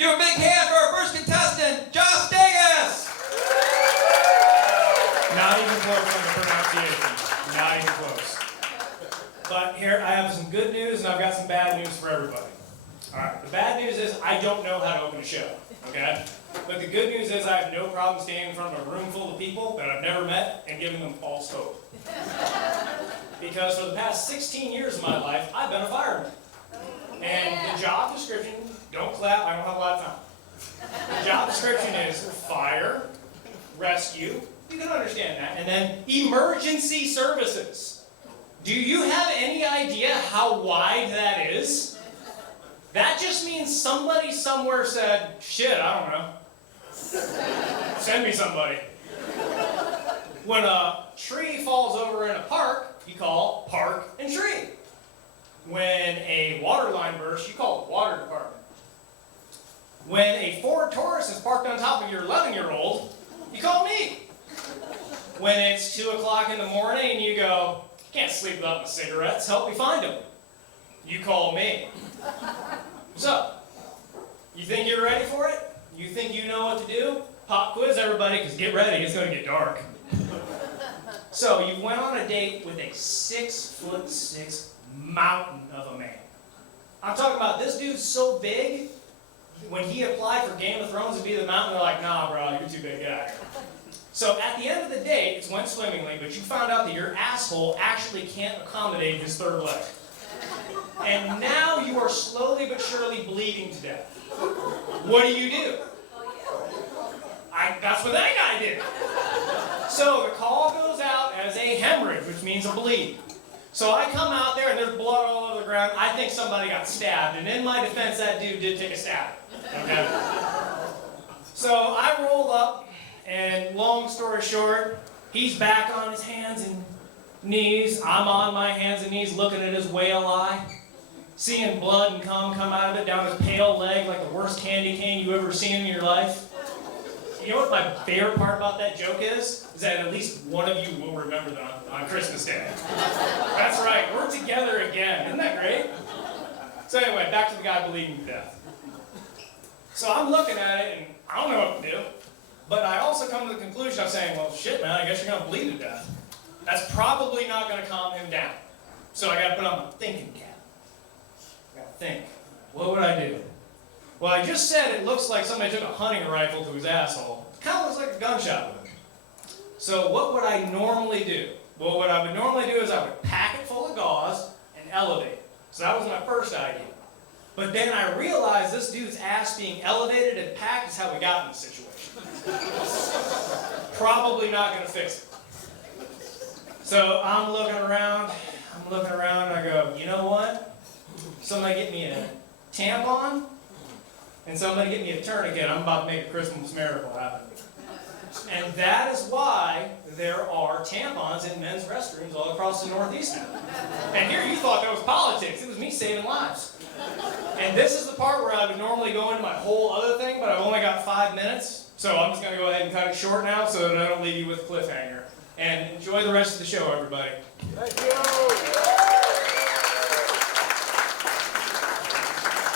Give a big hand for our first contestant, Josh Davis! Not even close on the pronunciation. Not even close. But here, I have some good news and I've got some bad news for everybody. Alright, the bad news is I don't know how to open a show, okay? But the good news is I have no problem standing in front of a room full of people that I've never met and giving them false hope. Because for the past 16 years of my life, I've been a fireman. And the job description, don't clap, I don't have a lot of time. The job description is fire, rescue, you can understand that, and then emergency services. Do you have any idea how wide that is? That just means somebody somewhere said, shit, I don't know. Send me somebody. When a tree falls over in a park, you call park and tree. When a water line bursts, you call the water department. When a Ford Taurus is parked on top of your 11-year-old, you call me. When it's 2 o'clock in the morning and you go, can't sleep without my cigarettes, help me find them. You call me. So, you think you're ready for it? You think you know what to do? Pop quiz everybody, because get ready, it's going to get dark. So, you went on a date with a 6'6" mountain of a man. I'm talking about this dude's so big, when he applied for Game of Thrones to be the mountain, they're like, nah bro, you're too big, get out of here. So at the end of the day, it went swimmingly, but you found out that your asshole actually can't accommodate his third leg. And now you are slowly but surely bleeding to death. What do? That's what that guy did. So the call goes out as a hemorrhage, which means a bleed. So I come out there and there's blood all over the ground. I think somebody got stabbed, and in my defense, that dude did take a stab. Okay? So I roll up, and long story short, he's back on his hands and knees. I'm on my hands and knees looking at his whale eye, seeing blood and cum come out of it down his pale leg like the worst candy cane you ever seen in your life. You know what my favorite part about that joke is? Is that at least one of you will remember that on Christmas Day. That's right, we're together again. Isn't that great? So anyway, back to the guy bleeding to death. So I'm looking at it and I don't know what to do. But I also come to the conclusion of saying, well shit man, I guess you're going to bleed to death. That's probably not going to calm him down. So I got to put on my thinking cap. I got to think, what would I do? Well, I just said it looks like somebody took a hunting rifle to his asshole. It kind of looks like a gunshot wound. So what would I normally do? Well, what I would normally do is I would pack it full of gauze and elevate it. So that was my first idea. But then I realized this dude's ass being elevated and packed is how we got in this situation. Probably not going to fix it. So I'm looking around, and I go, you know what? Somebody get me a tampon, and somebody get me a tourniquet. I'm about to make a Christmas miracle happen. And that is why there are tampons in men's restrooms all across the Northeast now. And here you thought that was politics. It was me saving lives. And this is the part where I would normally go into my whole other thing, but I've only got 5 minutes. So I'm just going to go ahead and cut it short now so that I don't leave you with a cliffhanger. And enjoy the rest of the show, everybody. Thank you.